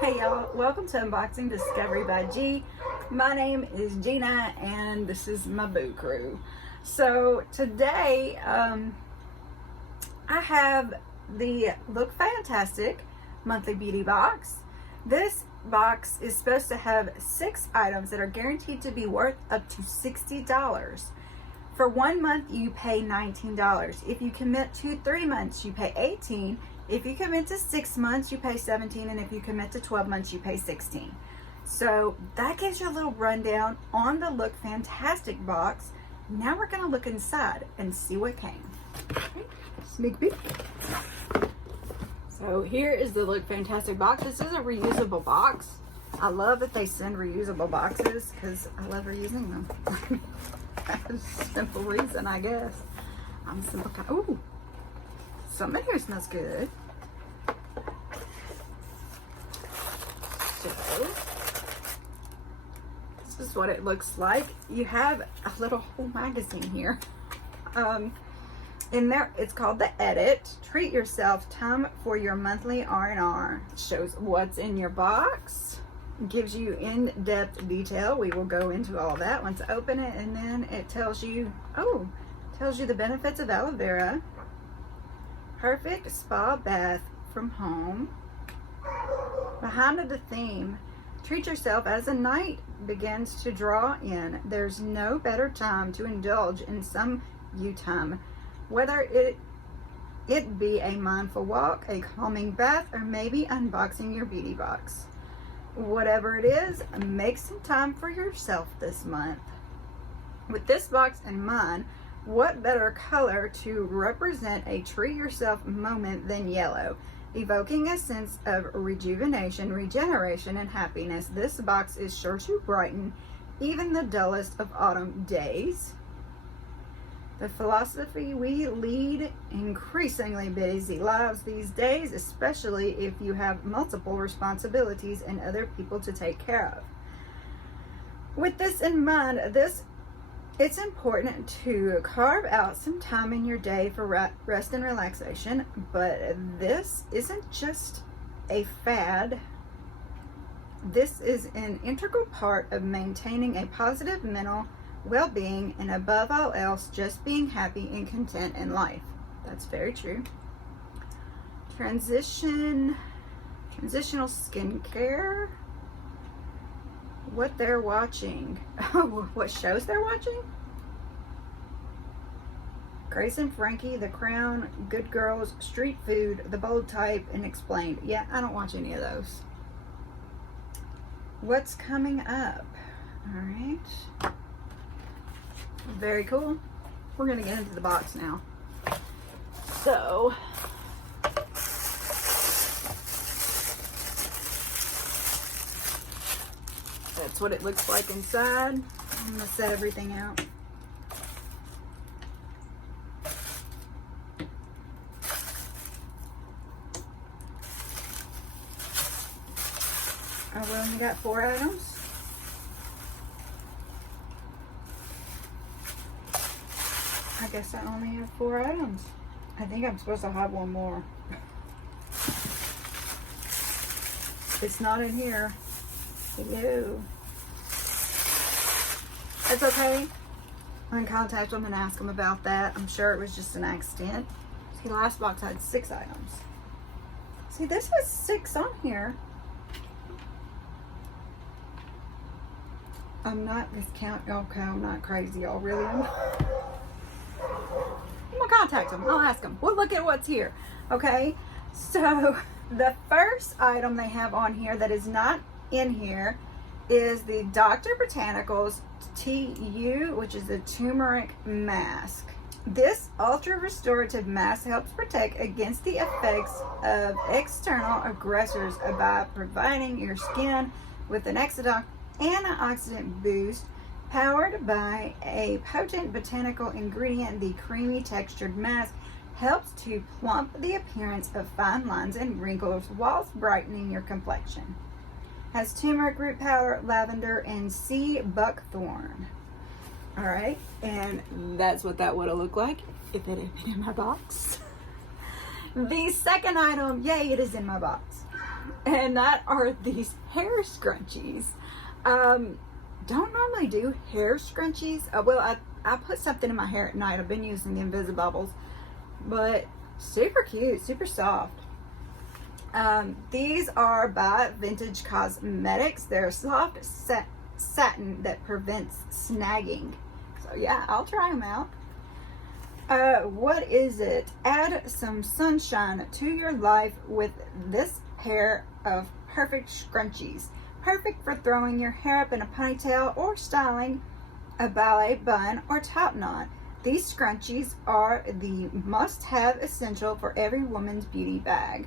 Hey y'all, welcome to Unboxing Discovery by G. My name is Gina and this is my boo crew. So today I have the Look Fantastic monthly beauty box. This box is supposed to have 6 items that are guaranteed to be worth up to $60. For 1 month you pay $19. If you commit to 3 months you pay $18. If you commit to 6 months, you pay $17, and if you commit to 12 months, you pay $16. So that gives you a little rundown on the Look Fantastic box. Now we're gonna look inside and see what came. Okay, sneak peek. So here is the Look Fantastic box. This is a reusable box. I love that they send reusable boxes because I love reusing them. That's a simple reason, I guess. I'm a simple kind. Ooh. Something here smells good. So, this is what it looks like. You have a little whole magazine here. In there, it's called The Edit. Treat Yourself, Time for Your Monthly R&R. It shows what's in your box. It gives you in-depth detail. We will go into all that once I open it. And then it tells you, tells you the benefits of aloe vera. Perfect spa bath from home. Behind the theme, treat yourself as the night begins to draw in. There's no better time to indulge in some you time. Whether it be a mindful walk, a calming bath, or maybe unboxing your beauty box. Whatever it is, make some time for yourself this month. With this box in mind, what better color to represent a treat yourself moment than yellow? Evoking a sense of rejuvenation, regeneration, and happiness, this box is sure to brighten even the dullest of autumn days. The philosophy: we lead increasingly busy lives these days, especially if you have multiple responsibilities and other people to take care of. With this in mind, it's important to carve out some time in your day for rest and relaxation, but this isn't just a fad. This is an integral part of maintaining a positive mental well-being and, above all else, just being happy and content in life. That's very true. Transitional skincare. What they're watching. What shows they're watching? Grace and Frankie, The Crown, Good Girls, Street Food, The Bold Type, and Explained. Yeah, I don't watch any of those. What's coming up? All right. Very cool. We're going to get into the box now. So, that's what it looks like inside. I'm going to set everything out. We only got 4 items. I guess I only have 4 items. I think I'm supposed to have one more. It's not in here. Hello. It's okay. I'm in contact with them and ask them about that. I'm sure it was just an accident. See, the last box had 6 items. See, this has 6 on here. I'm not discounting. Okay, I'm not crazy, y'all. Really? I'm gonna contact them. I'll ask them. We'll look at what's here. Okay. So the first item they have on here that is not in here is the Botanicals TU, which is the turmeric mask. This ultra restorative mask helps protect against the effects of external aggressors by providing your skin with an antioxidant boost powered by a potent botanical ingredient. The creamy textured mask helps to plump the appearance of fine lines and wrinkles whilst brightening your complexion. Has turmeric root powder, lavender, and sea buckthorn. All right, and that's what that would have looked like if it had been in my box. The second item, yay, it is in my box. and that are these hair scrunchies. Don't normally do hair scrunchies. Well, I put something in my hair at night. I've been using the Invisibubbles, but super cute, super soft. These are by Vintage Cosmetics. They're soft satin that prevents snagging. So yeah, I'll try them out. What is it? Add some sunshine to your life with this pair of perfect scrunchies. Perfect for throwing your hair up in a ponytail or styling a ballet bun or top knot. These scrunchies are the must-have essential for every woman's beauty bag.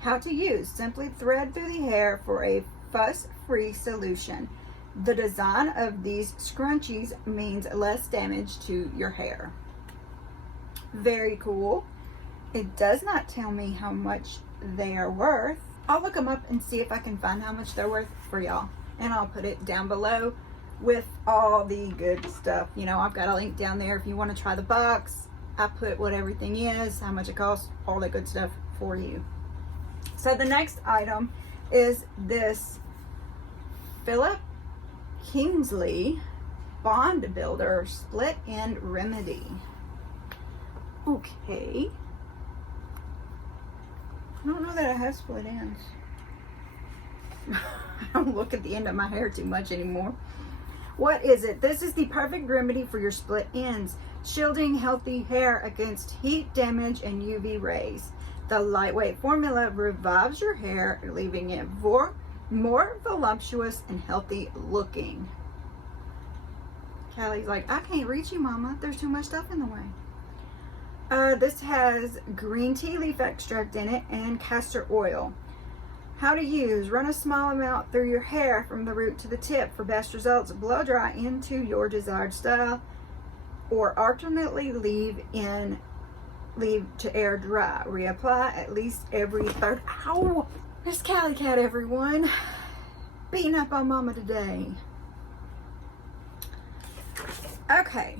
How to use. Simply thread through the hair for a fuss-free solution. The design of these scrunchies means less damage to your hair. Very cool. It does not tell me how much they are worth. I'll look them up and see if I can find how much they're worth for y'all. And I'll put it down below with all the good stuff. You know, I've got a link down there if you want to try the box. I put what everything is, how much it costs, all that good stuff for you. So the next item is this Philip Kingsley Bond Builder Split End Remedy. Okay. I don't know that I have split ends. I don't look at the end of my hair too much anymore. What is it? This is the perfect remedy for your split ends, shielding healthy hair against heat damage and UV rays. The lightweight formula revives your hair, leaving it more voluptuous and healthy looking. Callie's like, I can't reach you, Mama. There's too much stuff in the way. This has green tea leaf extract in it and castor oil. How to use. Run a small amount through your hair from the root to the tip for best results. Blow dry into your desired style, or alternately leave to air dry. Reapply at least every third. Ow! There's Callie Cat, everyone. Beating up on Mama today. Okay.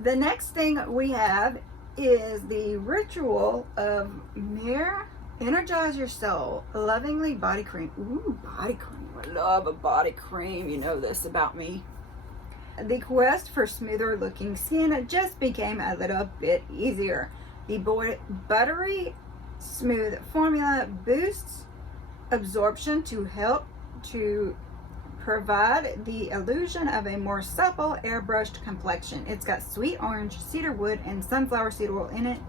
The next thing we have is the Ritual of Mehr Energize Your Soul Lovingly Body Cream. Ooh, body cream. I love a body cream. You know this about me. The quest for smoother looking skin just became a little bit easier. The buttery smooth formula boosts absorption to help to provide the illusion of a more supple, airbrushed complexion. It's got sweet orange, cedar wood, and sunflower seed oil in it.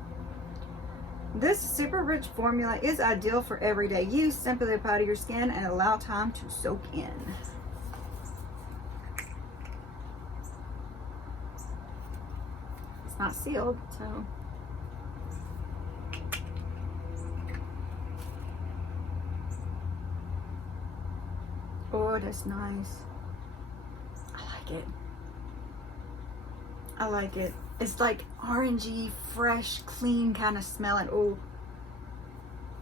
This super rich formula is ideal for everyday use. Simply apply to your skin and allow time to soak in. It's not sealed, so. Oh, that's nice. I like it. I like it. It's like orangey, fresh, clean kind of smelling. Oh,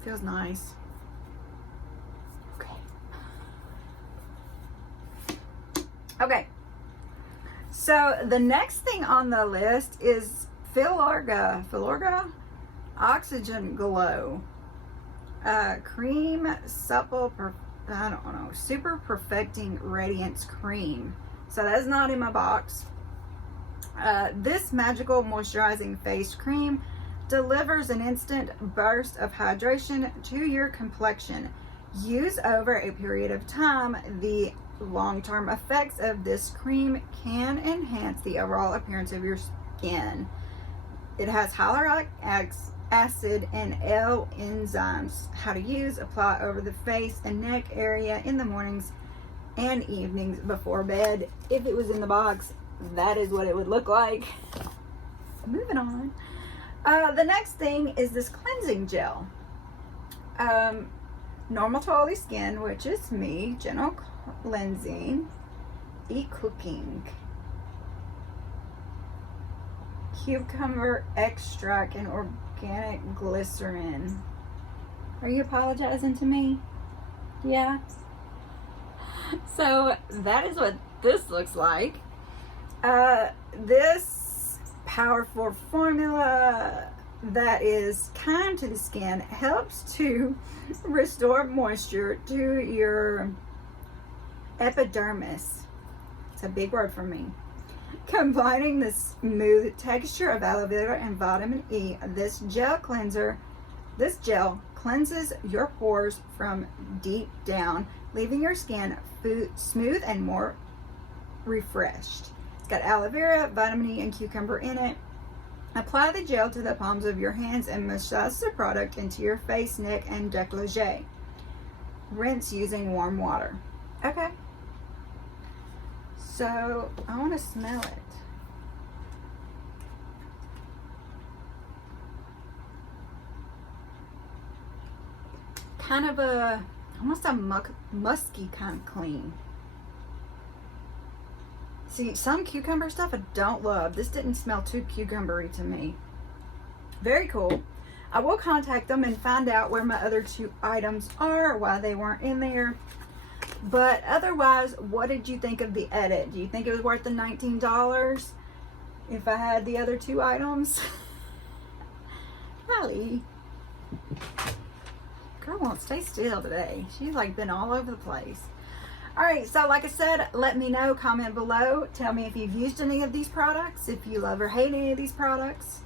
feels nice. Okay. Okay. So the next thing on the list is Filorga Oxygen Glow. Cream supple, I don't know, super perfecting radiance cream. So that's not in my box. This magical moisturizing face cream delivers an instant burst of hydration to your complexion. Use over a period of time. The long-term effects of this cream can enhance the overall appearance of your skin. It has hyaluronic acid and L enzymes. How to use. Apply over the face and neck area in the mornings and evenings before bed. If it was in the box, that is what it would look like. Moving on. The next thing is this cleansing gel. Normal to oily skin, which is me. Gentle cleansing. Ecooking. Cucumber extract and organic glycerin. Are you apologizing to me? Yeah. So that is what this looks like. This powerful formula that is kind to the skin, helps to restore moisture to your epidermis. It's a big word for me. Combining the smooth texture of aloe vera and vitamin E, this gel cleanses your pores from deep down, leaving your skin smooth and more refreshed. It's got aloe vera, vitamin E, and cucumber in it. Apply the gel to the palms of your hands and massage the product into your face, neck, and décolleté. Rinse using warm water. Okay. So, I want to smell it. Kind of almost a musky kind of clean. See, some cucumber stuff I don't love. This didn't smell too cucumbery to me. Very cool. I will contact them and find out where my other 2 items are, why they weren't in there. But otherwise, what did you think of the edit? Do you think it was worth the $19 if I had the other 2 items? Golly. Girl won't stay still today. She's like been all over the place. Alright, so like I said, let me know, comment below. Tell me if you've used any of these products, if you love or hate any of these products.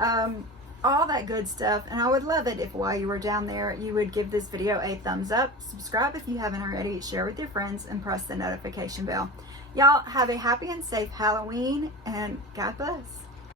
All that good stuff. And I would love it if while you were down there, you would give this video a thumbs up, subscribe if you haven't already, share with your friends, and press the notification bell. Y'all have a happy and safe Halloween, and God bless.